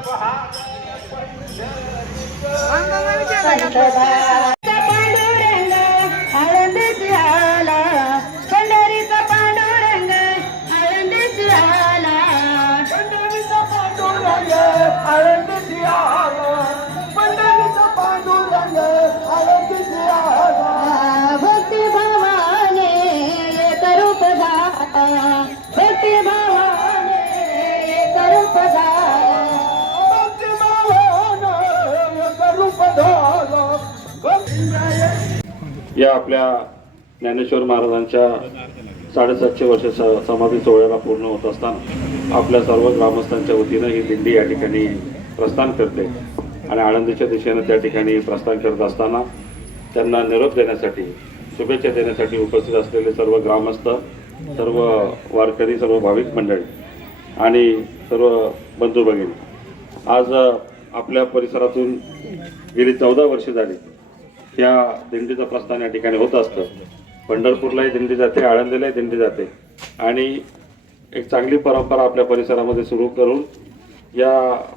भावानं एक रूप धारण. या आपल्या ज्ञानेश्वर महाराजांच्या साडेसातशे वर्षाच्या स- समाधी सोहळ्याला पूर्ण होत असताना आपल्या सर्व ग्रामस्थांच्या वतीनं ही दिंडी या ठिकाणी प्रस्थान करते. आणि आळंदीच्या दिशेनं त्या ठिकाणी प्रस्थान करत असताना त्यांना निरोप देण्यासाठी शुभेच्छा देण्यासाठी उपस्थित असलेले सर्व ग्रामस्थ सर्व वारकरी सर्व भाविक मंडळी आणि सर्व बंधू भगिनी आज आपल्या परिसरातून गेली चौदा वर्षे झाली. त्या दिंडीचं प्रस्थान या ठिकाणी होत असतं. पंढरपूरलाही दिंडी जाते आळंदीलाही दिंडी जाते. आणि एक चांगली परंपरा आपल्या परिसरामध्ये सुरू करून या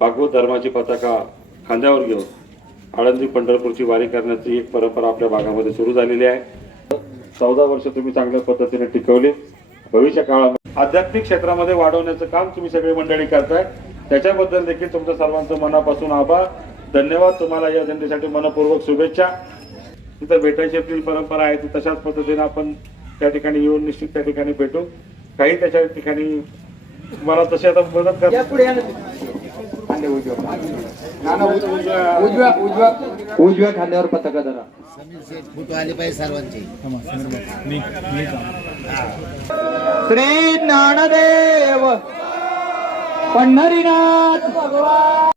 भागवत धर्माची पताका खांद्यावर घेऊन आळंदी पंढरपूरची वारी करण्याची एक परंपरा आपल्या भागामध्ये सुरू झालेली आहे. चौदा वर्ष तुम्ही चांगल्या पद्धतीने टिकवली. भविष्य काळामध्ये आध्यात्मिक क्षेत्रामध्ये वाढवण्याचं काम तुम्ही सगळी मंडळी करताय. त्याच्याबद्दल देखील तुमचं सर्वांचं मनापासून आभार. धन्यवाद. तुम्हाला या दिंडीसाठी मनपूर्वक शुभेच्छा. तिथं भेटायची आपली परंपरा आहे ती तशाच पद्धतीने आपण त्या ठिकाणी येऊन निश्चित त्या ठिकाणी भेटू. काही त्याच्या ठिकाणी मला तशी आता मदत कर उजव्या उजव्या उजव्या खांद्यावर पताका धरा. फोटो आले पाहिजे सर्वांचे. श्री ज्ञानदेव पंढरीनाथ